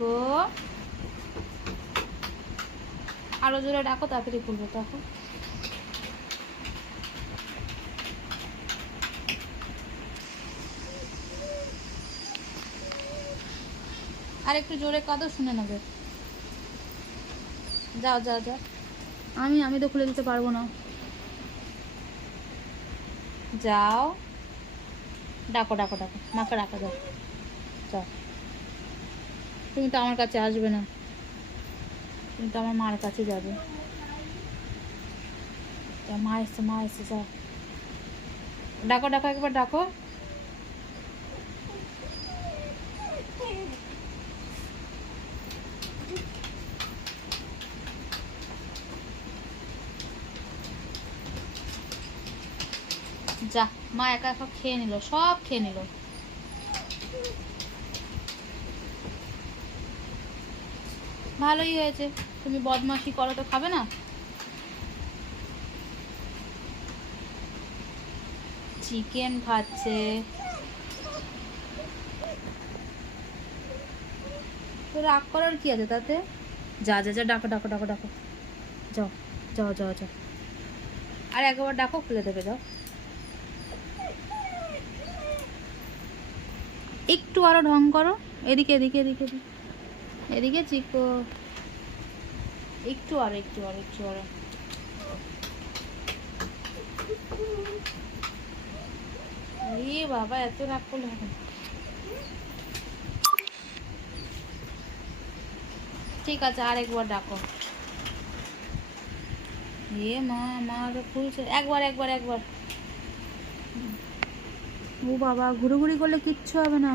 তো আরো জোরে ডাকো, তাড়াতাড়ি খুলবো। তখন আর একটু জোরে কাঁদো, শুনে নেবে। যাও যাও যাও, আমি তো খুলে দিতে পারবো না। যাও, ডাকো ডাকো ডাকো, মাকে ডাকো, যাও যাও। তুমি তো আমার কাছে আসবে না, তুমি তো আমার মার কাছে যাবে। মা এসছে, মা এসছে, যাও ডাকো ডাকো, একবার ডাকো। যা, মা একা একা খেয়ে নিল, সব খেয়ে নিল। ভালোই হয়েছে, তুমি বদমাশি করো তো খাবে না। চিকেন খাচ্ছে, তো রাগ করার কি আছে তাতে। যা যা যা, ডাকো ডাকো ডাকো ডাকো, যাও যাও যাও যাও। আর একবার ডাকো, খুলে দেবে, যাও। একটু আরো ঢং করো, এদিকে এদিকে এদিকে এদিকে এদিকে, চিকো। একটু আরো, একটু আরো, একটু আরো। এ বাবা, এত রাগ করলে হবে না। ঠিক আছে, আরেকবার ডাকো। এ মা, মা খুলছে, একবার একবার একবার। ও বাবা, ঘুরোঘুরি করলে কিচ্ছু হবে না।